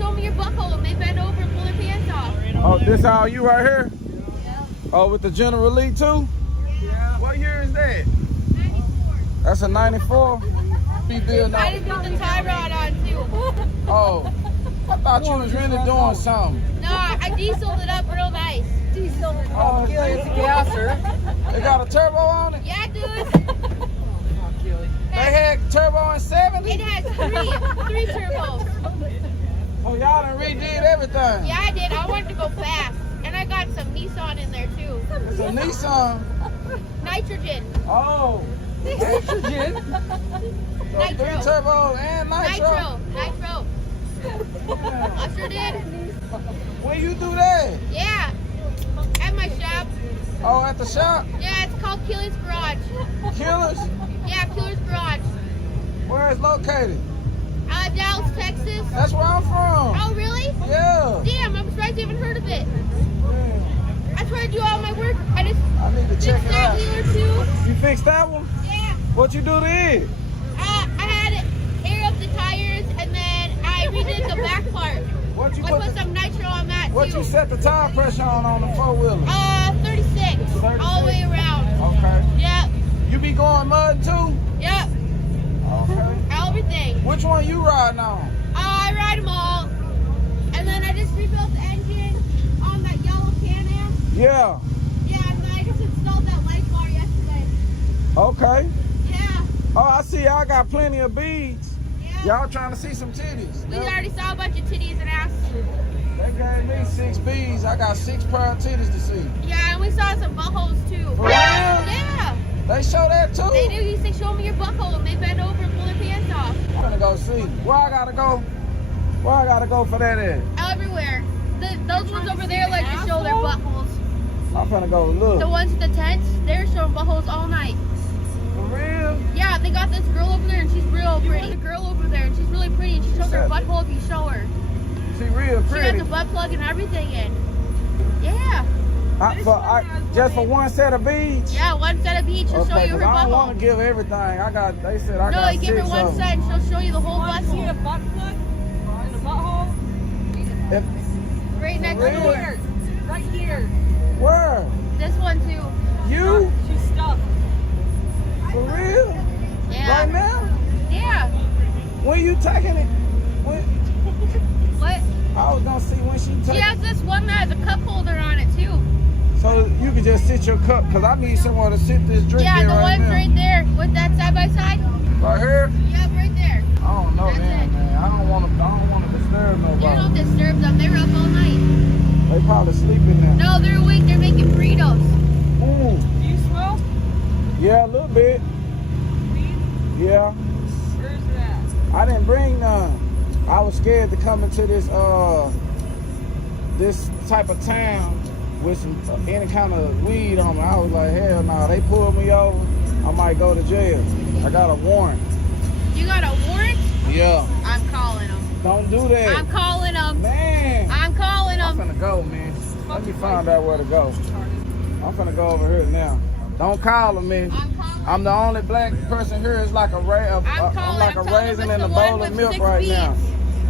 show me your butthole, and they bend over and pull their pants off. Oh, this all you right here? Yeah. Oh, with the General Lee too? Yeah. What year is that? 94. That's a 94? Be building I just put the tie rod on too. Oh, I thought you was really doing something. No, I dieseled it up real nice. Oh, it's a gasser. They got a turbo on it? Yeah, dude. They had turbo in 70? It has three turbos. Oh, y'all done redid everything. Yeah, I did. I wanted to go fast. And I got some Nissan in there too. It's a Nissan. Nitrogen. Oh, nitrogen. So Nitro. 3 turbos and nitro. Nitro. I sure did. When you do that? Yeah. At my shop. Oh, at the shop? Yeah, it's called Killer's Garage. Killers? Yeah, Killer's Garage. Where it's located? Dallas, Texas. That's where I'm from. Oh, really? Yeah. Damn, I'm surprised you haven't heard of it. Damn. That's where I do all my work. I just I need to check fixed it that out. wheeler too. You fixed that one? Yeah. What you do to it? I had to air up the tires and then I redid the back part. What you I put some nitro on that What too. you set the tire pressure on the 4-wheeler? 36. All the way around. Okay. Yep. You be going mud too? Yep. Okay. Everything. Which one you riding on? I ride them all. And then I just rebuilt the engine on that yellow Can-Am. Yeah. Yeah, and then I just installed that light bar yesterday. Okay. Yeah. Oh, I see y'all got plenty of beads. Yeah. Y'all trying to see some titties. We already saw a bunch of titties and ass. They gave me 6 beads. I got 6 pair of titties to see. Yeah, and we saw some buttholes too. For real? Yeah. They show that too? They do. You say, show me your butthole, and they bend over and pull their pants off. I'm gonna go see. Where I gotta go? Where I gotta go for that at? Everywhere. Those ones over there like to show their buttholes. I'm finna go look. The ones with the tents, they're showing buttholes all night. For real? Yeah, they got this girl over there and she's real pretty. A girl over there and she's really pretty and she shows her butthole if you show her. She real She pretty. got the butt plug and everything in. Yeah. Just for one set of beads? Yeah, one set of beads, she'll show you her I don't want butthole. to give everything. They said I No, got you 6 give her of one them. set and she'll show you the whole butthole. a butt plug in the butthole? Right next Really? door. Right here. Where? This one too. You? She's stuck. For real? Yeah. Right now? Yeah. When you taking it? When? What? I was gonna see when she She taking has this one that has a cup holder on it too. So you can just sit your cup, cause I need somewhere to sit this drink Yeah, here the right one's now. right there with that side by side. Right here? Yep, right there. I don't know That's them, it. man. I don't want to disturb You nobody. don't disturb them. They were up all night. They probably sleeping now. No, they're awake. They're making burritos. Ooh. Do you smoke Yeah, a little bit. weed? Yeah. Where's that? I didn't bring none. I was scared to come into this type of town with some any kind of weed on me. I was like, hell no. They pulled me over, I might go to jail. I got a warrant. You got a warrant? Yeah. I'm calling them. Don't do that. I'm calling them. Man. I'm calling I'm them. finna go, man. Let me find out where to go. I'm finna go over here now. Don't call them, man. I'm calling. I'm the only black person here. It's like I'm like a I'm raisin telling in a them it's the bowl one of with milk 6 right beads. now.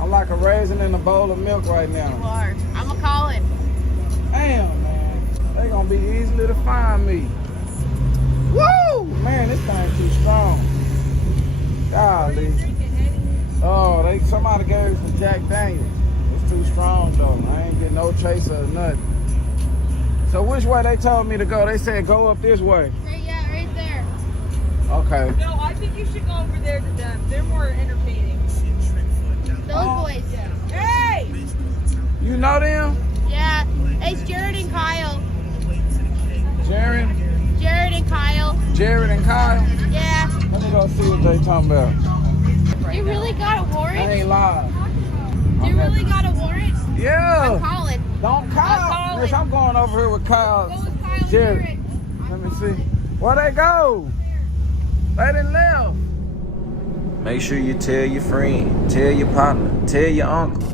I'm like a raisin in a bowl of milk right You now. are. I'm a calling. Damn, man. They gonna be easily to find me. Woo! Man, this thing too strong. Golly. Oh, somebody gave me some Jack Daniels. It's too strong though. I ain't getting no chaser or nothing. So which way they told me to go? They said go up this way. Yeah, right there. Okay. No, I think you should go over there to them. They're more entertaining. Those boys. Hey! You know them? Yeah. It's Jared and Kyle. Jared? Jared and Kyle. Jared and Kyle? Yeah. Let me go see what they talking about. You really got a I warrant? ain't lying. You really got a warrant? Yeah. I'm calling. Don't call. calling. Bitch, I'm going over here with Kyle. Go with Kyle and Jared. Jared. Let me see. Where they go? They done left. Make sure you tell your friend, tell your partner, tell your uncle.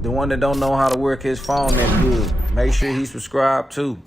The one that don't know how to work his phone that good. Make sure he subscribed too.